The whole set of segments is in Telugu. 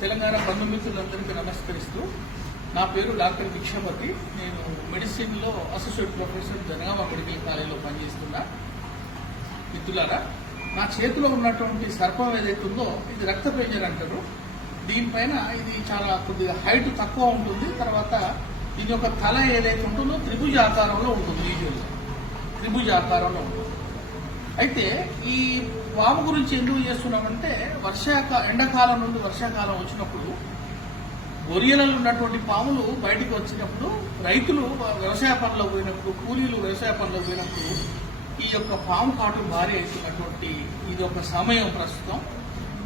తెలంగాణ బంధుమిత్రులందరికీ నమస్కరిస్తూ నా పేరు డాక్టర్ భిక్షపతి. నేను మెడిసిన్లో అసోసియేట్ ప్రొఫెసర్ జనగామ మెడికల్ కాలేజీలో పనిచేస్తున్నా. మిత్రులారా, నా చేతిలో ఉన్నటువంటి సర్పం ఏదైతుందో ఇది రక్తపేంజర్ అంటారు. దీనిపైన ఇది చాలా కొద్దిగా హైట్ తక్కువ ఉంటుంది. తర్వాత దీని యొక్క తల ఏదైతే ఉంటుందో త్రిభుజ ఆకారంలో ఉంటుంది. యూజువల్గా త్రిభుజ ఆకారంలో ఉంటుంది. అయితే ఈ పాము గురించి ఎందుకు చేస్తున్నామంటే ఎండాకాలం నుండి వర్షాకాలం వచ్చినప్పుడు బొరియలలో ఉన్నటువంటి పాములు బయటకు వచ్చినప్పుడు రైతులు వ్యవసాయ పనులకు పోయినప్పుడు, కూలీలు వ్యవసాయ పనులకు పోయినప్పుడు ఈ యొక్క పాము కాటు భారీ అవుతున్నటువంటి ఇది ఒక సమయం ప్రస్తుతం.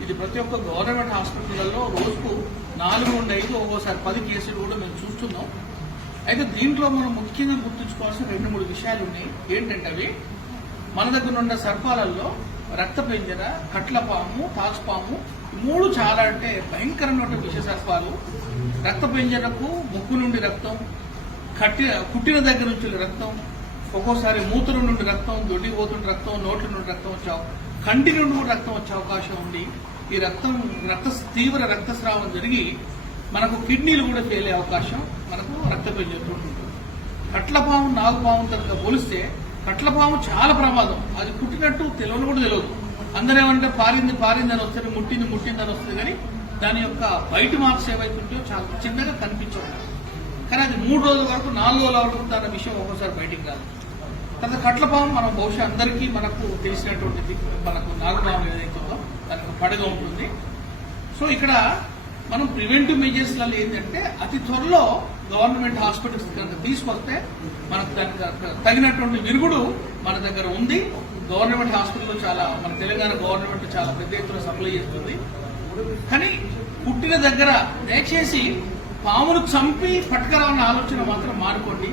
ఇది ప్రతి ఒక్క గవర్నమెంట్ హాస్పిటళ్లలో రోజుకు 4 నుండి 5 ఒక్కోసారి 10 కేసులు కూడా మేము చూస్తున్నాం. అయితే దీంట్లో మనం ముఖ్యంగా గుర్తుంచుకోవాల్సిన 2-3 విషయాలు ఉన్నాయి. ఏంటంటే అవి మన దగ్గర ఉన్న సర్పాలలో రక్తపేంజర, కట్లపాము, తాచుపాము 3 చాలా అంటే భయంకరమైన విష సర్పాలు. రక్తపేంజరకు ముక్కు నుండి రక్తం, కుట్టిన దగ్గర నుంచి రక్తం, ఒక్కోసారి మూత్రం నుండి రక్తం, దొడ్డి పోతుంటే రక్తం, నోట్ల నుండి రక్తం కంటి నుండి కూడా రక్తం వచ్చే అవకాశం ఉంది. ఈ తీవ్ర రక్తస్రావం జరిగి మనకు కిడ్నీలు కూడా ఫెయిల్ అయ్యే అవకాశం మనకు రక్తపేంజరతో ఉంటుంది. కట్లపాము, నాగుపాము తనగా పోలిస్తే కట్లపాము చాలా ప్రమాదం. అది కుట్టినట్టు తెలియని కూడా తెలియదు. అందరూ ఏమంటే పారిందని వస్తుంది, ముట్టిందని వస్తుంది. కానీ దాని యొక్క బయట మార్క్స్ ఏవైతుంటాయో చాలా చిన్నగా కనిపించవు. కానీ అది 3 రోజుల వరకు 4 రోజుల వరకు దాని విషయం ఒక్కోసారి బయటికి రాదు. తర్వాత కట్లపాము మనం బహుశా అందరికీ మనకు తెలిసినటువంటిది. మనకు నాగుపాము ఏదైతుందో దానికి పడగ ఉంటుంది. సో ఇక్కడ మనం ప్రివెంటివ్ మెజర్స్లలో ఏంటంటే అతి త్వరలో గవర్నమెంట్ హాస్పిటల్స్ కనుక తీసుకొస్తే మనకు దానికి తగినటువంటి విరుగుడు మన దగ్గర ఉంది. గవర్నమెంట్ హాస్పిటల్లో మన తెలంగాణ గవర్నమెంట్ చాలా పెద్ద ఎత్తున సప్లై చేస్తుంది. కానీ పుట్టిన దగ్గర దయచేసి పామును చంపి పట్టుకురావాలన్న ఆలోచన మాత్రం మానుకోండి.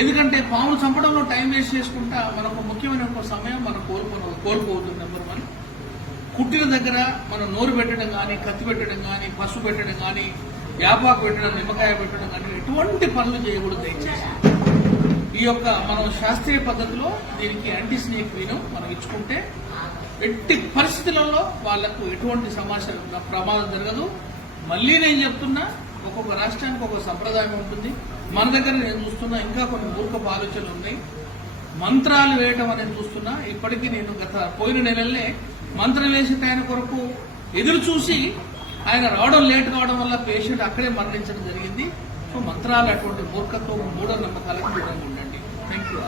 ఎందుకంటే పామును చంపడంలో టైం వేస్ట్ చేసుకుంటా మనకు ముఖ్యమైన సమయం మనం కోల్పోతుంది. నెంబర్ 1. కుట్టిన దగ్గర మనం నోరు పెట్టడం కానీ, కత్తి పెట్టడం కానీ, పసుపు పెట్టడం కానీ, యాపాకు పెట్టడం, నిమ్మకాయ పెట్టడం కానీ ఎటువంటి పనులు చేయకూడదు దయచేసి. ఈ యొక్క మనం శాస్త్రీయ పద్ధతిలో దీనికి యాంటీ స్నేక్ వీనం మనం ఇచ్చుకుంటే ఎట్టి పరిస్థితులలో వాళ్లకు ఎటువంటి ప్రమాదం జరగదు. మళ్లీ నేను చెప్తున్నా, ఒక్కొక్క రాష్ట్రానికి ఒక సంప్రదాయం ఉంటుంది. మన దగ్గర నేను చూస్తున్నా ఇంకా కొన్ని మూర్ఖపు ఆలోచనలు ఉన్నాయి. మంత్రాలు వేయటం అనేది చూస్తున్నా. ఇప్పటికీ నేను పోయిన నెలలనే మంత్రం వేసి ఆయన కొరకు ఎదురు చూసి ఆయన రావడం లేట్ కావడం వల్ల పేషెంట్ అక్కడే మరణించడం జరిగింది. సో మంత్రాలు అటువంటి మూర్ఖత్వం, మూఢనమ్మకాలకు దూరంగా ఉండండి. Thank you.